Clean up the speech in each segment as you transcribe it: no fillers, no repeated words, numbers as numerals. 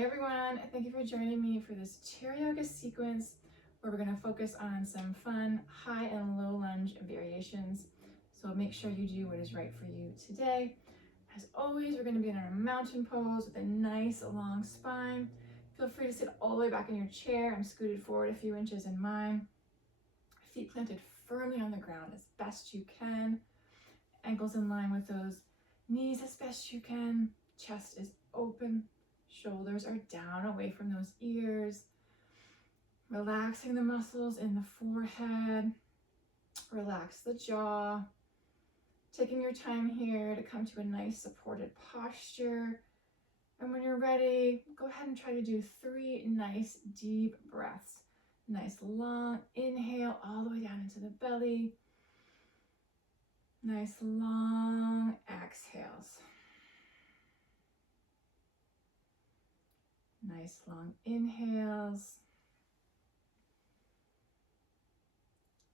Hi everyone, thank you for joining me for this chair yoga sequence where we're going to focus on some fun high and low lunge variations. So make sure you do what is right for you today. As always, we're going to be in our mountain pose with a nice long spine. Feel free to sit all the way back in your chair. I'm scooted forward a few inches in mine. Feet planted firmly on the ground as best you can. Ankles in line with those knees as best you can. Chest is open. Shoulders are down away from those ears. Relaxing the muscles in the forehead. Relax the jaw. Taking your time here to come to a nice supported posture. And when you're ready, go ahead and try to do 3 nice deep breaths. Nice long inhale all the way down into the belly. Nice long exhales. Nice long inhales.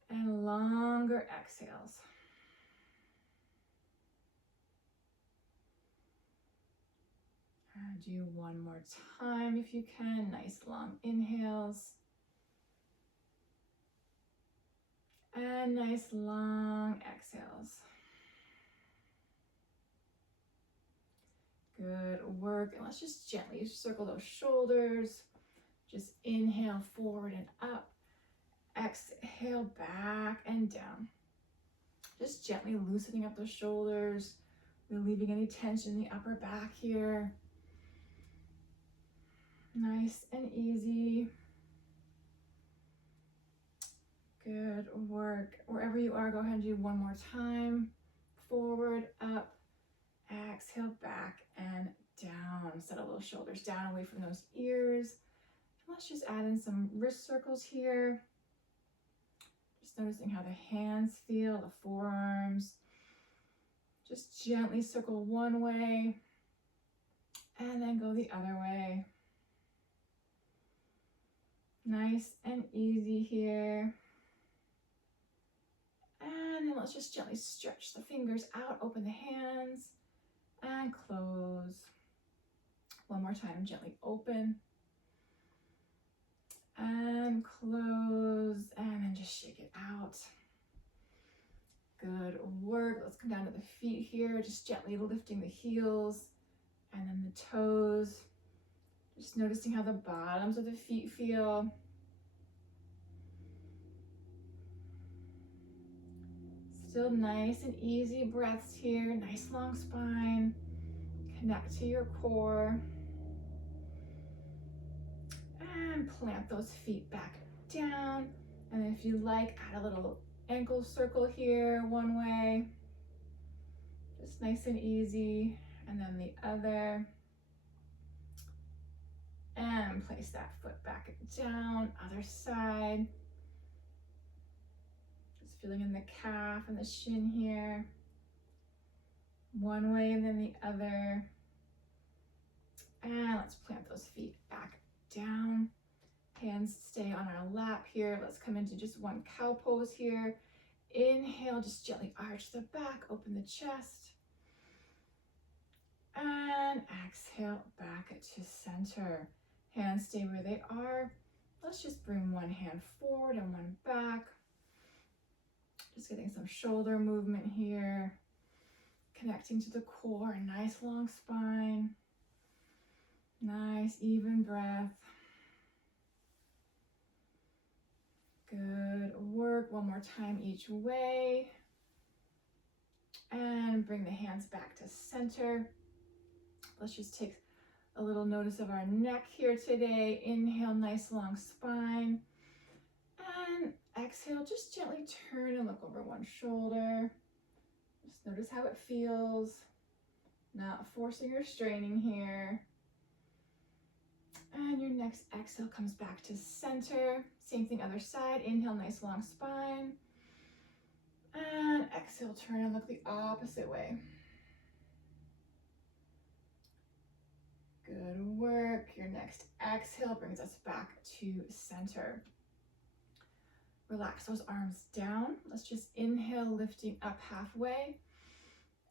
And longer exhales. And do one more time if you can. Nice long inhales. And nice long exhales. Good work. And let's just gently circle those shoulders. Just inhale forward and up. Exhale back and down. Just gently loosening up the shoulders, relieving any tension in the upper back here. Nice and easy. Good work. Wherever you are, go ahead and do one more time. Forward, up, exhale back and down. Settle those shoulders down away from those ears. Let's just add in some wrist circles here. Just noticing how the hands feel, the forearms. Just gently circle one way and then go the other way. Nice and easy here. And then let's just gently stretch the fingers out, open the hands and close. One more time, gently open and close, and then just shake it out. Good work. Let's come down to the feet here, just gently lifting the heels and then the toes. Just noticing how the bottoms of the feet feel. Still nice and easy breaths here. Nice long spine. Connect to your core. And plant those feet back down. And if you like, add a little ankle circle here one way. Just nice and easy. And then the other. And place that foot back down. Other side. Just feeling in the calf and the shin here. One way and then the other. And let's plant those feet back down. Hands stay on our lap here. Let's come into just one cow pose here. Inhale, just gently arch the back, open the chest. And exhale back to center. Hands stay where they are. Let's just bring one hand forward and one back. Just getting some shoulder movement here. Connecting to the core, nice long spine. Nice even breath. Good work. One more time each way. And bring the hands back to center. Let's just take a little notice of our neck here today. Inhale, nice long spine. And exhale, just gently turn and look over one shoulder. Just notice how it feels. Not forcing or straining here. And your next exhale comes back to center. Same thing, other side. Inhale, nice long spine. And exhale, turn and look the opposite way. Good work. Your next exhale brings us back to center. Relax those arms down. Let's just inhale, lifting up halfway.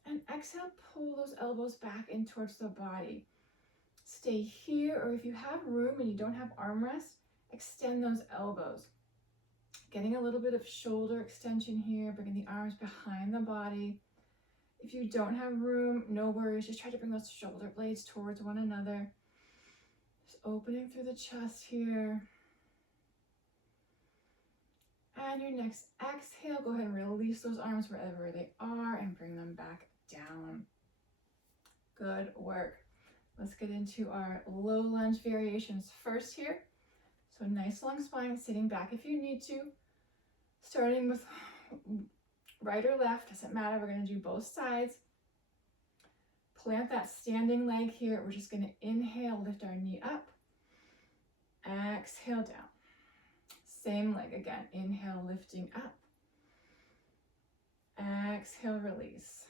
And exhale, pull those elbows back in towards the body. Stay here, or if you have room and you don't have armrest, extend those elbows. Getting a little bit of shoulder extension here, bringing the arms behind the body. If you don't have room, no worries. Just try to bring those shoulder blades towards one another. Just opening through the chest here. And your next exhale, go ahead and release those arms wherever they are and bring them back down. Good work. Let's get into our low lunge variations first here. So nice long spine, sitting back if you need to. Starting with right or left, doesn't matter. We're going to do both sides. Plant that standing leg here. We're just going to inhale, lift our knee up. Exhale down. Same leg again. Inhale, lifting up. Exhale, release.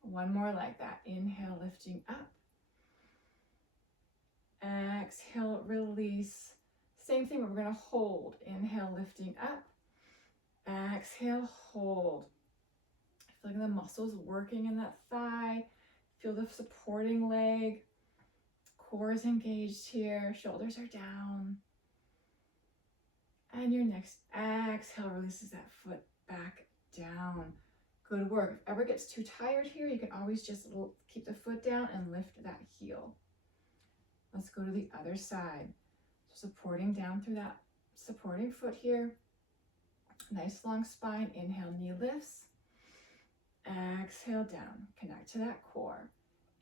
One more like that. Inhale, lifting up. Exhale, release. Same thing, but we're going to hold. Inhale, lifting up. Exhale, hold. Feel like the muscles working in that thigh. Feel the supporting leg. Core is engaged here. Shoulders are down. And your next exhale releases that foot back down. Good work. If ever gets too tired here, you can always just keep the foot down and lift that heel. Let's go to the other side. So supporting down through that supporting foot here. Nice long spine. Inhale, knee lifts. Exhale down. Connect to that core.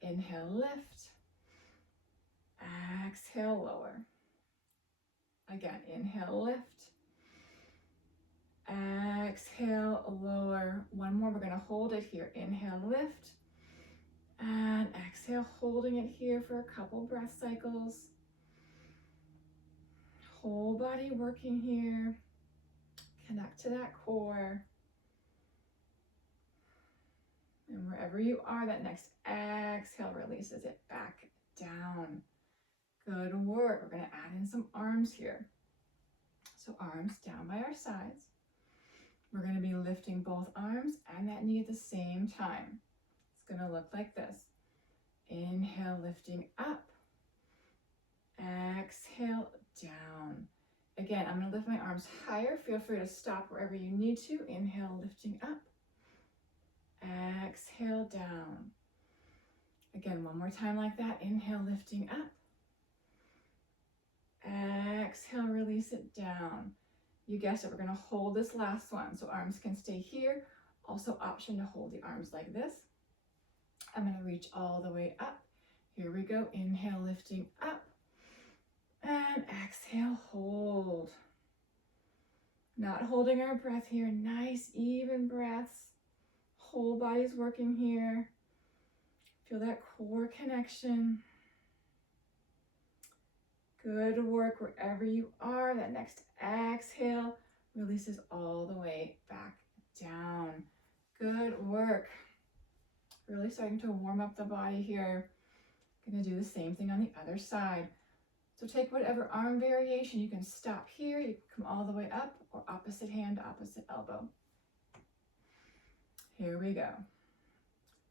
Inhale, lift. Exhale, lower. Again, inhale, lift. Exhale, lower. One more. We're going to hold it here. Inhale, lift. And exhale, holding it here for a couple breath cycles. Whole body working here. Connect to that core. And wherever you are, that next exhale releases it back down. Good work. We're going to add in some arms here. So arms down by our sides. We're going to be lifting both arms and that knee at the same time. It's going to look like this. Inhale, lifting up. Exhale, down. Again, I'm going to lift my arms higher. Feel free to stop wherever you need to. Inhale, lifting up. Exhale, down. Again, one more time like that. Inhale, lifting up. Exhale, release it down. You guessed it, we're going to hold this last one. So arms can stay here. Also option to hold the arms like this. I'm going to reach all the way up. Here we go. Inhale, lifting up. And exhale, hold. Not holding our breath here. Nice, even breaths. Whole body's working here. Feel that core connection. Good work wherever you are. That next exhale releases all the way back down. Good work. Really starting to warm up the body here. Going to do the same thing on the other side. So take whatever arm variation. You can stop here. You can come all the way up, or opposite hand, opposite elbow. Here we go.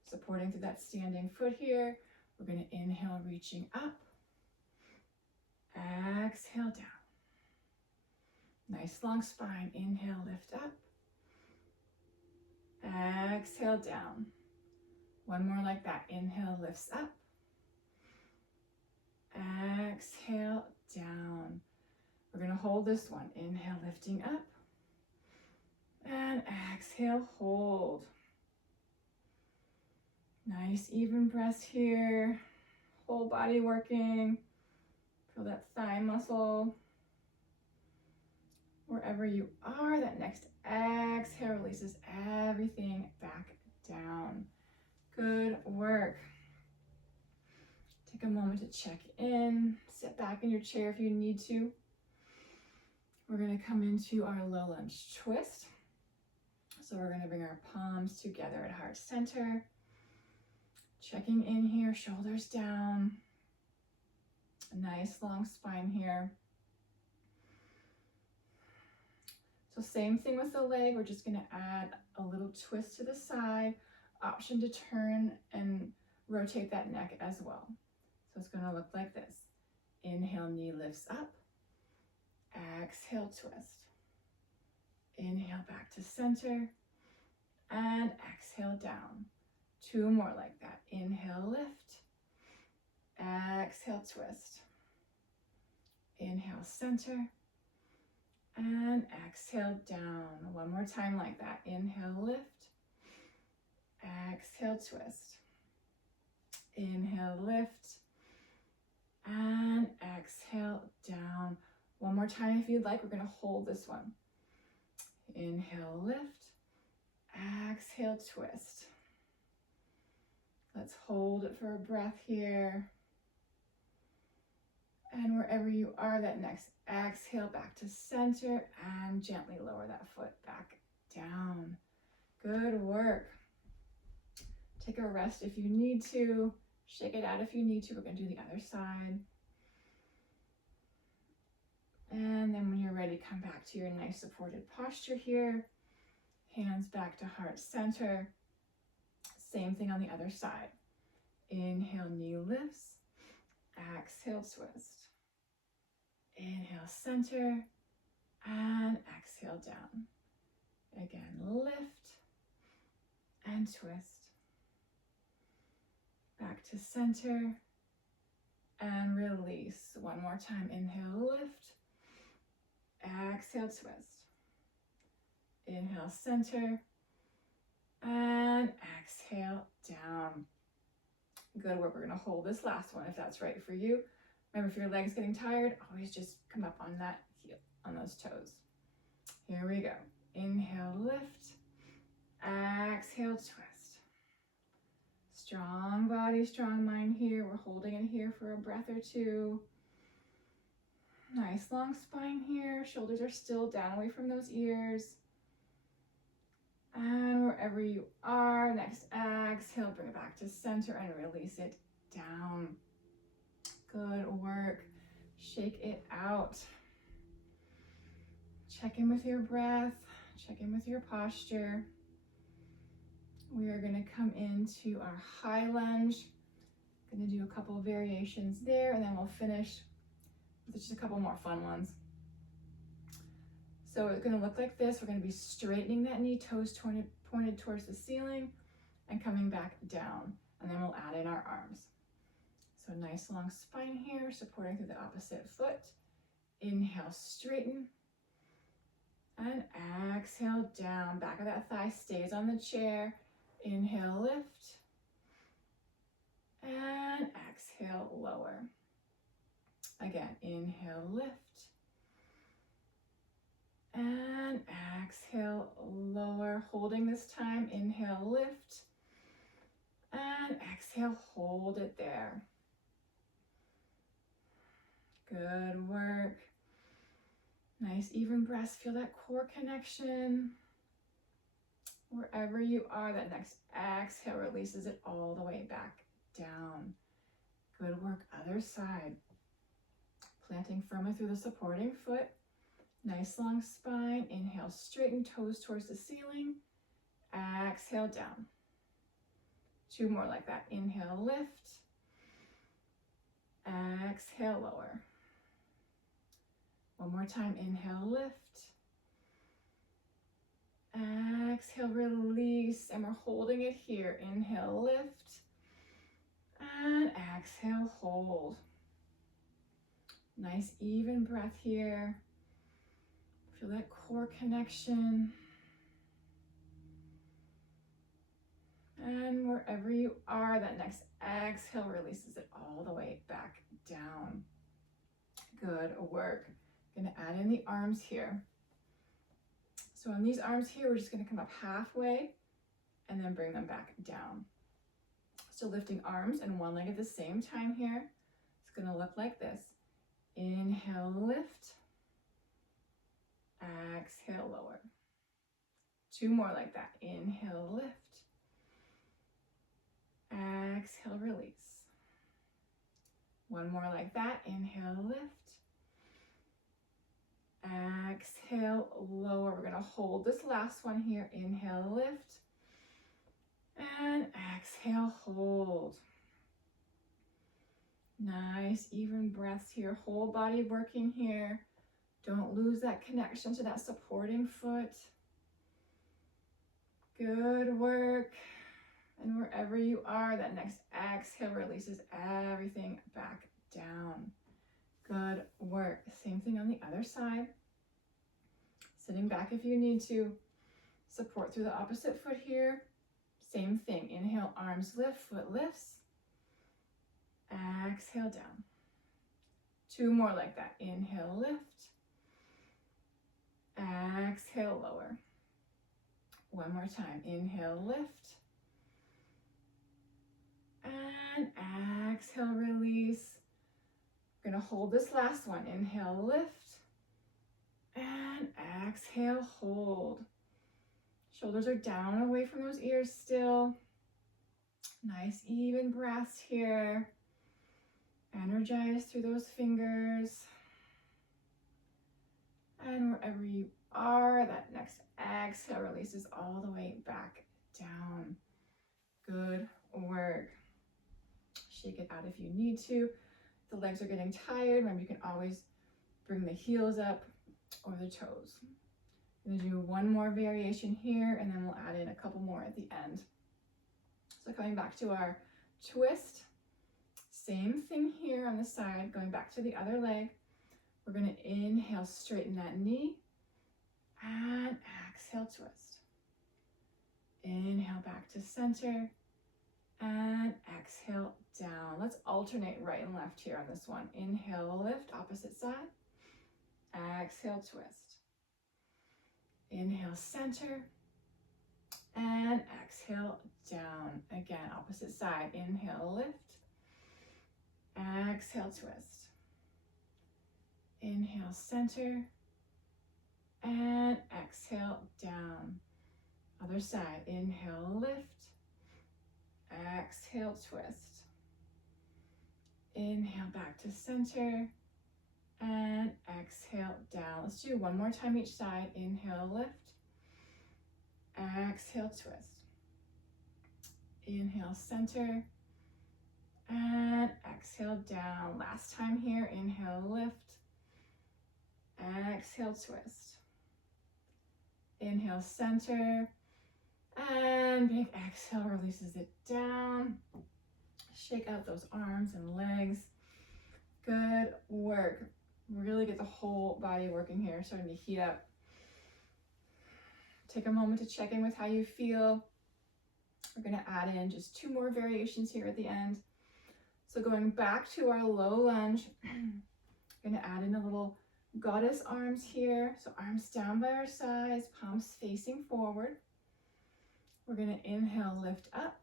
Supporting through that standing foot here. We're going to inhale, reaching up. Exhale, down. Nice long spine. Inhale, lift up. Exhale, down. One more like that. Inhale, lifts up. Exhale, down. We're going to hold this one. Inhale, lifting up. And exhale, hold. Nice even breaths here. Whole body working. Feel that thigh muscle. Wherever you are, that next exhale releases everything back down. Good work. Take a moment to check in. Sit back in your chair if you need to. We're going to come into our low lunge twist. So we're going to bring our palms together at heart center. Checking in here, shoulders down. A nice long spine here. So same thing with the leg. We're just going to add a little twist to the side. Option to turn and rotate that neck as well. So it's going to look like this. Inhale, knee lifts up. Exhale, twist. Inhale, back to center. And exhale, down. 2 more like that. Inhale, lift. Exhale, twist. Inhale, center. And exhale, down. 1 more time like that. Inhale, lift. Exhale, twist. Inhale, lift. And exhale, down. 1 more time if you'd like. We're going to hold this one. Inhale, lift. Exhale, twist. Let's hold it for a breath here. And wherever you are, that next exhale back to center and gently lower that foot back down. Good work. Take a rest if you need to. Shake it out if you need to. We're going to do the other side. And then when you're ready, come back to your nice supported posture here. Hands back to heart center. Same thing on the other side. Inhale, knee lifts. Exhale, twist. Inhale, center. And exhale, down. Again, lift and twist. Back to center. And release. 1 more time. Inhale, lift. Exhale, twist. Inhale, center. And exhale, down. Good work. We're going to hold this last one if that's right for you. Remember, if your leg's getting tired, always just come up on that heel, on those toes. Here we go. Inhale, lift. Exhale, twist. Strong body, strong mind here. We're holding it here for a breath or two. Nice long spine here. Shoulders are still down away from those ears. And wherever you are, next exhale, bring it back to center and release it down. Good work. Shake it out. Check in with your breath. Check in with your posture. We are going to come into our high lunge. Going to do a couple of variations there, and then we'll finish with just a couple more fun ones. So it's going to look like this. We're going to be straightening that knee, toes pointed towards the ceiling and coming back down. And then we'll add in our arms. So nice long spine here, supporting through the opposite foot. Inhale, straighten. And exhale, down. Back of that thigh stays on the chair. Inhale, lift. And exhale, lower. Again, inhale, lift. And exhale, lower. Holding this time. Inhale, lift. And exhale, hold it there. Good work. Nice even breaths. Feel that core connection. Wherever you are, that next exhale releases it all the way back down. Good work. Other side. Planting firmly through the supporting foot. Nice long spine. Inhale, straighten toes towards the ceiling. Exhale, down. 2 more like that. Inhale, lift. Exhale, lower. 1 more time. Inhale, lift. Exhale, release. And we're holding it here. Inhale, lift. And exhale, hold. Nice even breath here. Feel that core connection. And wherever you are, that next exhale releases it all the way back down. Good work. Gonna add in the arms here. So on these arms here, we're just gonna come up halfway and then bring them back down. So lifting arms and one leg at the same time here. It's gonna look like this. Inhale, lift. Exhale, lower. 2 more like that. Inhale, lift. Exhale, release. 1 more like that. Inhale, lift. Exhale, lower. We're going to hold this last one here. Inhale, lift. And exhale, hold. Nice, even breaths here. Whole body working here. Don't lose that connection to that supporting foot. Good work. And wherever you are, that next exhale releases everything back down. Good work. Same thing on the other side. Sitting back if you need to. Support through the opposite foot here. Same thing. Inhale, arms lift, foot lifts. Exhale down. 2 more like that. Inhale, lift. Exhale, lower. 1 more time. Inhale, lift. And exhale, release. We're going to hold this last one. Inhale, lift. And exhale, hold. Shoulders are down away from those ears still. Nice even breaths here. Energize through those fingers. And wherever you are, that next exhale releases all the way back down. Good work. Shake it out if you need to. If the legs are getting tired, remember you can always bring the heels up or the toes. I'm going to do 1 more variation here, and then we'll add in a couple more at the end. So coming back to our twist, same thing here on the side, going back to the other leg. We're going to inhale, straighten that knee, and exhale, twist. Inhale back to center, and exhale down. Let's alternate right and left here on this one. Inhale, lift, opposite side. Exhale, twist. Inhale, center, and exhale down. Again, opposite side. Inhale, lift. Exhale, twist. Inhale, center, and exhale down. Other side. Inhale, lift. Exhale, twist. Inhale, back to center, and exhale down. Let's do 1 more time each side. Inhale, lift. Exhale, twist. Inhale, center, and exhale down. Last time here. Inhale, lift. Exhale, twist. Inhale, center, and big exhale releases it down. Shake out those arms and legs. Good work. Really get the whole body working here, starting to heat up. Take a moment to check in with how you feel. We're going to add in just 2 more variations here at the end. So going back to our low lunge, going to add in a little goddess arms here. So arms down by our sides, palms facing forward. We're going to inhale, lift up,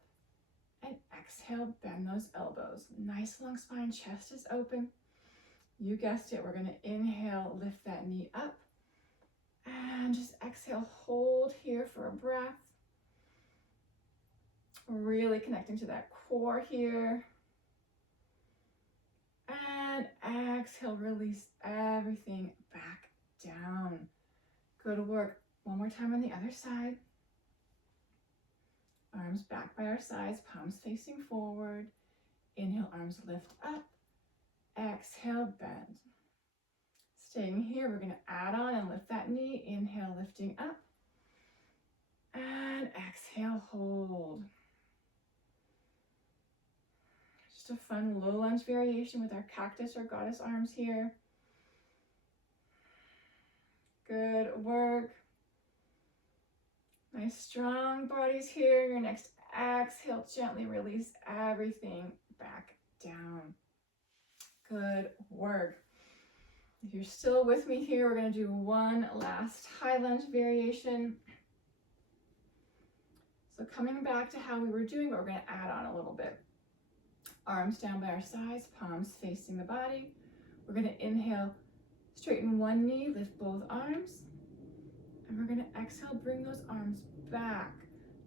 and exhale, bend those elbows. Nice long spine, chest is open. You guessed it, we're going to inhale, lift that knee up, and just exhale, hold here for a breath. Really connecting to that core here. And exhale, release everything back down. Good work. 1 more time on the other side. Arms back by our sides, palms facing forward. Inhale, arms lift up. Exhale, bend. Staying here, we're going to add on and lift that knee. Inhale, lifting up. And exhale, hold. Just a fun low lunge variation with our cactus or goddess arms here. Good work. Nice strong bodies here. Your next exhale, gently release everything back down. Good work. If you're still with me here, we're going to do 1 last high lunge variation. So coming back to how we were doing, but we're going to add on a little bit. Arms down by our sides, palms facing the body. We're going to inhale, straighten 1 knee, lift both arms. And we're going to exhale, bring those arms back.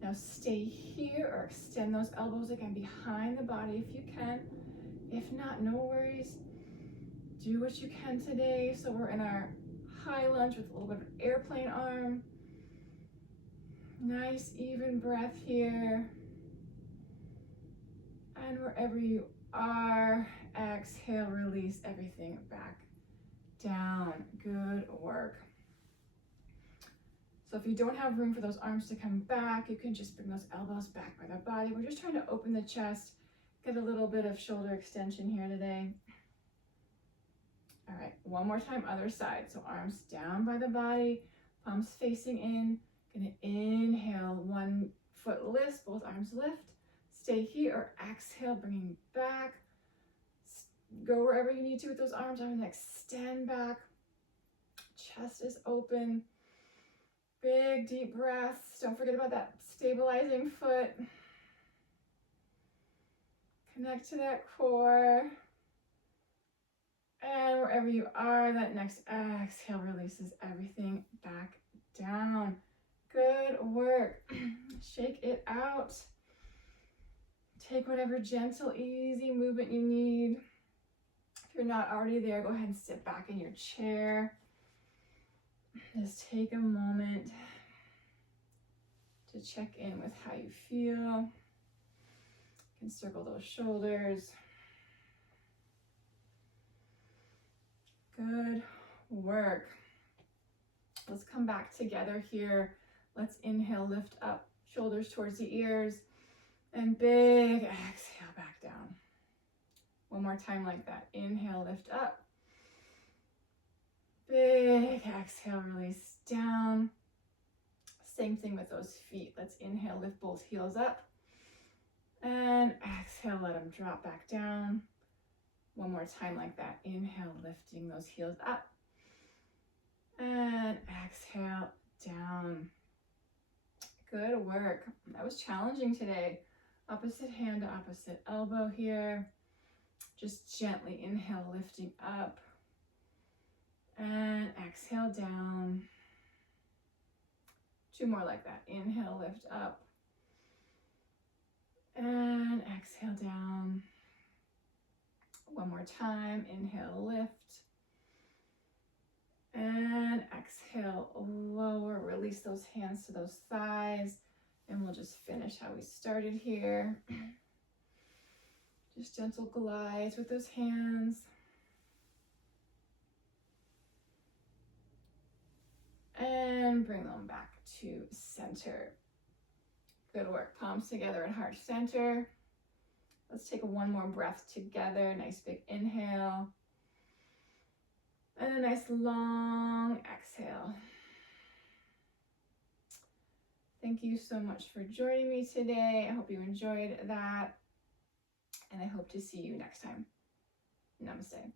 Now stay here or extend those elbows again behind the body if you can. If not, no worries. Do what you can today. So we're in our high lunge with a little bit of airplane arm. Nice even breath here. And wherever you are. Exhale, release everything back down. Good work. So if you don't have room for those arms to come back, you can just bring those elbows back by the body. We're just trying to open the chest, get a little bit of shoulder extension here today. All right, one more time, other side. So arms down by the body, palms facing in. Gonna inhale, one foot lifts, both arms lift. Stay here, or exhale, bringing back. Go wherever you need to with those arms. I'm gonna extend back. Chest is open. Big deep breaths. Don't forget about that stabilizing foot. Connect to that core. And wherever you are, that next exhale releases everything back down. Good work. Shake it out. Take whatever gentle, easy movement you need. If you're not already there, go ahead and sit back in your chair. Just take a moment to check in with how you feel. You can circle those shoulders. Good work. Let's come back together here. Let's inhale, lift up, shoulders towards the ears, and big exhale back down. One more time like that. Inhale, lift up. Big exhale, release down. Same thing with those feet. Let's inhale, lift both heels up. And exhale, let them drop back down. One more time like that. Inhale, lifting those heels up. And exhale, down. Good work. That was challenging today. Opposite hand to opposite elbow here. Just gently inhale, lifting up. And exhale, down. Two more like that. Inhale, lift up. And exhale, down. One more time. Inhale, lift. And exhale, lower. Release those hands to those thighs. And we'll just finish how we started here. Just gentle glides with those hands. And bring them back to center. Good work. Palms together at heart center. Let's take one more breath together. Nice big inhale. And a nice long exhale. Thank you so much for joining me today. I hope you enjoyed that. And I hope to see you next time. Namaste.